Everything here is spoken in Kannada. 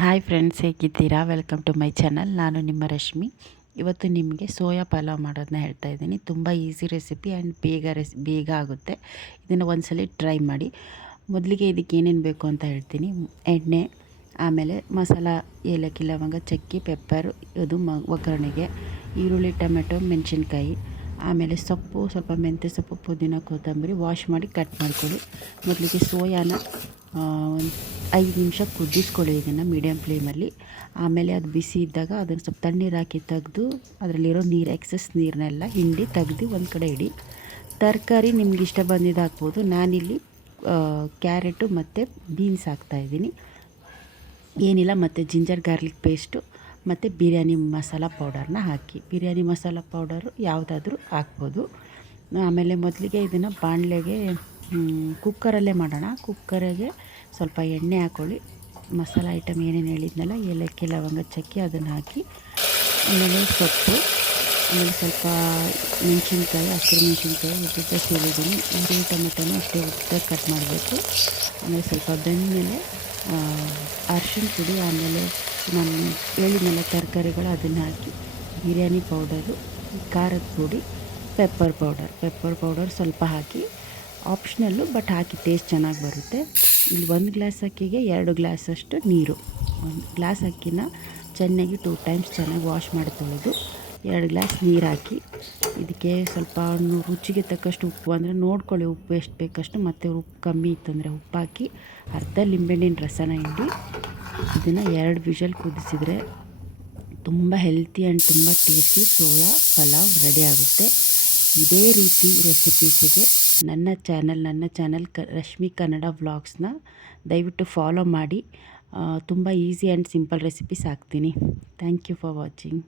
ಹಾಯ್ ಫ್ರೆಂಡ್ಸ್, ಹೇಗಿದ್ದೀರಾ? Welcome to my channel. ನಾನು ನಿಮ್ಮ ರಶ್ಮಿ. ಇವತ್ತು ನಿಮಗೆ ಸೋಯಾ ಪಲಾವ್ ಮಾಡೋದನ್ನ ಹೇಳ್ತಾ ಇದ್ದೀನಿ. ತುಂಬ ಈಸಿ ರೆಸಿಪಿ ಆ್ಯಂಡ್ ಬೇಗ ಆಗುತ್ತೆ. ಇದನ್ನು ಒಂದ್ಸಲ ಟ್ರೈ ಮಾಡಿ. ಮೊದಲಿಗೆ ಇದಕ್ಕೆ ಏನೇನು ಬೇಕು ಅಂತ ಹೇಳ್ತೀನಿ. ಎಣ್ಣೆ, ಆಮೇಲೆ ಮಸಾಲ, ಏಲಕ್ಕಿ, ಲವಂಗ, ಚಕ್ಕೆ, ಪೆಪ್ಪರು, ಇದು ಒಗ್ಗರಣೆಗೆ, ಈರುಳ್ಳಿ, ಟೊಮೆಟೊ, ಮೆಣಸಿನ್ಕಾಯಿ, ಆಮೇಲೆ ಸೊಪ್ಪು, ಸ್ವಲ್ಪ ಮೆಂತ್ಯ ಸೊಪ್ಪು, ಪುದೀನ, ಕೊತ್ತಂಬರಿ ವಾಶ್ ಮಾಡಿ ಕಟ್ ಮಾಡ್ಕೊಳ್ಳಿ. ಮೊದಲಿಗೆ ಸೋಯಾನ ಒಂದು 5 ನಿಮಿಷ ಕುದಿಸ್ಕೊಳ್ಳಿ ಇದನ್ನು ಮೀಡಿಯಮ್ ಫ್ಲೇಮಲ್ಲಿ. ಆಮೇಲೆ ಅದು ಬಿಸಿ ಇದ್ದಾಗ ಅದನ್ನು ಸ್ವಲ್ಪ ತಣ್ಣೀರು ಹಾಕಿ ತೆಗೆದು ಅದರಲ್ಲಿರೋ ಎಕ್ಸಸ್ ನೀರನ್ನೆಲ್ಲ ಹಿಂಡಿ ತೆಗ್ದು ಒಂದು ಕಡೆ ಇಡಿ. ತರಕಾರಿ ನಿಮ್ಗೆ ಇಷ್ಟ ಬಂದಿದ್ದು ಹಾಕ್ಬೋದು. ನಾನಿಲ್ಲಿ ಕ್ಯಾರೆಟು ಮತ್ತು ಬೀನ್ಸ್ ಹಾಕ್ತಾಯಿದ್ದೀನಿ. ಏನಿಲ್ಲ, ಮತ್ತು ಜಿಂಜರ್ ಗಾರ್ಲಿಕ್ ಪೇಸ್ಟು ಮತ್ತು ಬಿರಿಯಾನಿ ಮಸಾಲ ಪೌಡರ್ನ ಹಾಕಿ. ಬಿರಿಯಾನಿ ಮಸಾಲ ಪೌಡರು ಯಾವುದಾದ್ರೂ ಹಾಕ್ಬೋದು. ಆಮೇಲೆ ಮೊದಲಿಗೆ ಇದನ್ನು ಬಾಣಲೆಗೆ ಕುಕ್ಕರಲ್ಲೇ ಮಾಡೋಣ. ಕುಕ್ಕರಿಗೆ ಸ್ವಲ್ಪ ಎಣ್ಣೆ ಹಾಕ್ಕೊಳ್ಳಿ. ಮಸಾಲ ಐಟಮ್ ಏನೇನು ಹೇಳಿದ್ನಲ್ಲ, ಏಲಕ್ಕಿ, ಲವಂಗ, ಚಕ್ಕೆ, ಅದನ್ನು ಹಾಕಿ. ಆಮೇಲೆ ಸೊಪ್ಪು, ಆಮೇಲೆ ಸ್ವಲ್ಪ ಮೆಣಸಿನ್ಕಾಯಿ, ಹಸಿರು ಮೆಣಸಿನ್ಕಾಯಿ ಉದ್ದುದ್ದ ಸೀಳಿದ್ದೀನಿ. ಈರುಳ್ಳಿ, ಟೊಮೆಟೊನೂ ಅಷ್ಟೇ ಉದ್ದ ಕಟ್ ಮಾಡಬೇಕು. ಆಮೇಲೆ ಸ್ವಲ್ಪ ಬೆಂದಮೇಲೆ ಅರಿಶಿಣ ಪುಡಿ, ಆಮೇಲೆ ನಾನು ಹೇಳಿದ್ಮೇಲೆ ತರಕಾರಿಗಳು ಅದನ್ನು ಹಾಕಿ, ಬಿರಿಯಾನಿ ಪೌಡರು, ಖಾರದ ಪುಡಿ, ಪೆಪ್ಪರ್ ಪೌಡರ್ ಸ್ವಲ್ಪ ಹಾಕಿ. ಆಪ್ಷನಲ್ಲು, ಬಟ್ ಹಾಕಿ ಟೇಸ್ಟ್ ಚೆನ್ನಾಗಿ ಬರುತ್ತೆ. ಇಲ್ಲಿ 1 ಗ್ಲಾಸ್ ಅಕ್ಕಿಗೆ 2 ಗ್ಲಾಸಷ್ಟು ನೀರು. 1 ಗ್ಲಾಸ್ ಅಕ್ಕಿನ ಚೆನ್ನಾಗಿ 2 ಟೈಮ್ಸ್ ಚೆನ್ನಾಗಿ ವಾಶ್ ಮಾಡಿ ತೊಳೆದು 2 ಗ್ಲಾಸ್ ನೀರು ಹಾಕಿ. ಇದಕ್ಕೆ ಸ್ವಲ್ಪ ರುಚಿಗೆ ತಕ್ಕಷ್ಟು ಉಪ್ಪು, ಅಂದರೆ ನೋಡ್ಕೊಳ್ಳಿ ಉಪ್ಪು ಎಷ್ಟು ಬೇಕಷ್ಟು, ಮತ್ತು ಉಪ್ಪು ಕಮ್ಮಿ ಇತ್ತಂದರೆ ಉಪ್ಪು ಹಾಕಿ. ಅರ್ಧ ಲಿಂಬೆಹಣ್ಣಿನ ರಸನ ಹಿಂಡಿ ಇದನ್ನು 2 ವಿಷಲ್ ಕುದಿಸಿದರೆ ತುಂಬ ಹೆಲ್ತಿ ಆ್ಯಂಡ್ ತುಂಬ ಟೇಸ್ಟಿ ಸೋಯಾ ಪಲಾವ್ ರೆಡಿ ಆಗುತ್ತೆ. ಇದೇ ರೀತಿ ರೆಸಿಪೀಸಿಗೆ ನನ್ನ ಚಾನಲ್ ರಶ್ಮಿ ಕನ್ನಡ ವ್ಲಾಗ್ಸ್ನ ದಯವಿಟ್ಟು ಫಾಲೋ ಮಾಡಿ. ತುಂಬ ಈಸಿ ಆ್ಯಂಡ್ ಸಿಂಪಲ್ ರೆಸಿಪೀಸ್ ಹಾಕ್ತೀನಿ. Thank you for watching.